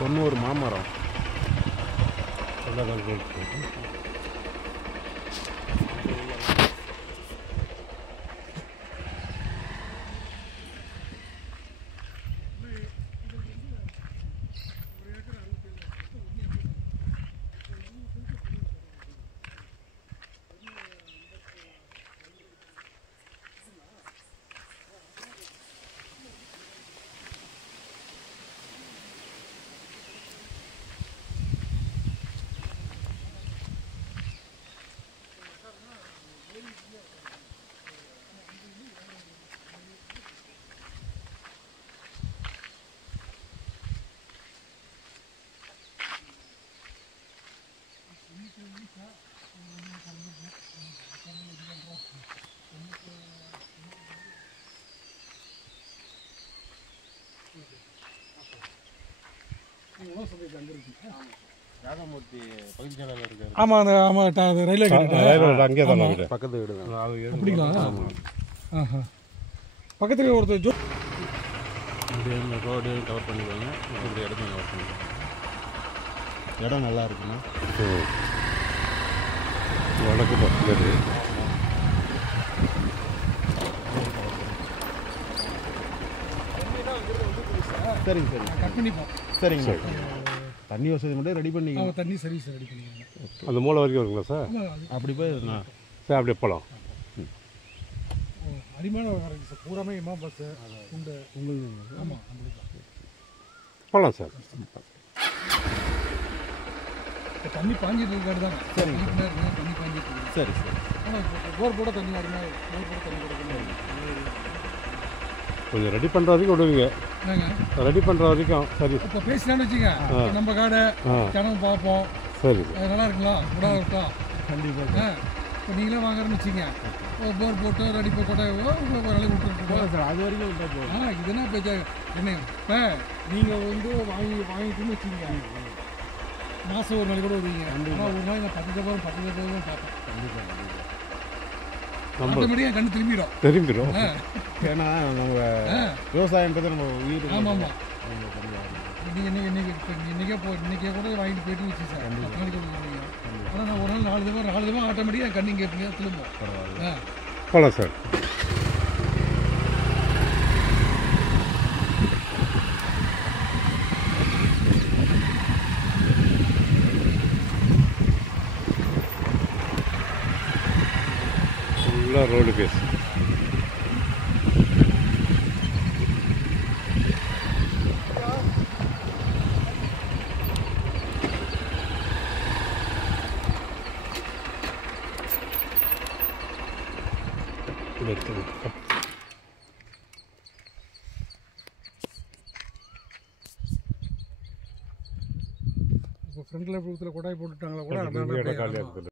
90 மாமரம். ஆமாம் அந்த ஆமாம் ரயில்வே அங்கே தான் பக்கத்து வீடு தான். அப்படிங்களா? ஆஹா, பக்கத்தில் ஒருத்தர் இந்த ரோடு கவர் பண்ணிடுவாங்க, இந்த இடத்தையும் கவர் பண்ணிடுவாங்க. இடம் நல்லா இருக்குண்ணா. வடக்கு பக்கத்து சரிங்க சரி கட் பண்ணிப்போம். சரிங்க தண்ணி வசதி மட்டும் ரெடி பண்ணிக்கலாம். தண்ணி சர்வீஸ் ரெடி பண்ணிக்கலாம். அந்த மூளை வரைக்கும் இருக்குங்களா சார்? அப்படி போய் சார் அப்படியே போகலாம். அடிமான வரது சார், பூராமே இமா பஸ்ஸு உண்டு உங்களுக்கு. ஆமாம் போகலாம் சார். இப்போ தண்ணி பாஞ்சிட்டு இருக்காரு தான். சரிங்க தண்ணி பாஞ்சிட்டு இருக்கு. சரி சரி. ஆனால் போர் போட தண்ணி வருமா? போர் போட தண்ணி கொடுக்கணும். கொஞ்சம் ரெடி பண்ணுற வரைக்கும் விடுவீங்க. ரெடி பண்ணுற வரைக்கும் சரி. இப்போ பேசினான்னு வச்சுங்க, நம்ம காடை கிணம் பார்ப்போம். சரி நல்லா இருக்குங்களா? நல்லா இருக்கா? கண்டிப்பாக. இப்போ நீங்களே வாங்குறேன்னு வச்சுங்க, போர் போட்டு ரெடி போட்டு உங்களுக்கு ஒரு அளவு விட்டுருக்கோம் சார். அது வரைக்கும் விட்டா போதும். இதுனா பேச்சா என்ன? இப்போ நீங்கள் வந்து வாங்கிட்டுன்னு வச்சுங்க, மாதம் ஒரு நாள் கூட வருவீங்க. ஆனால் ஒரு நாள் நான் 10 தான் பார்ப்பேன். கண்டிப்பாக ஆட்டோமேட்டிக்காக கண்ணு திரும்பிடும். ஏன்னா நம்ம விவசாயன்றது நம்ம உயிர். ஆமாம் நீங்கள் இன்னைக்கே கூட வாங்கிட்டு போயிட்டு வச்சு சார் 10 நாளைக்கு கொடுக்குறீங்க. ஆனால் நான் ஒரு நாள் 4 தடவை ஆட்டோமேட்டிக்காக கண்ணு கேட்பீங்க திரும்ப. போகலாம் சார். ஃபுல்லாக ரோடு பேஸ். இப்போ ஃப்ரண்ட்ல கொடாய் போட்டுட்டாங்களா கூட காலியாக இருக்குது.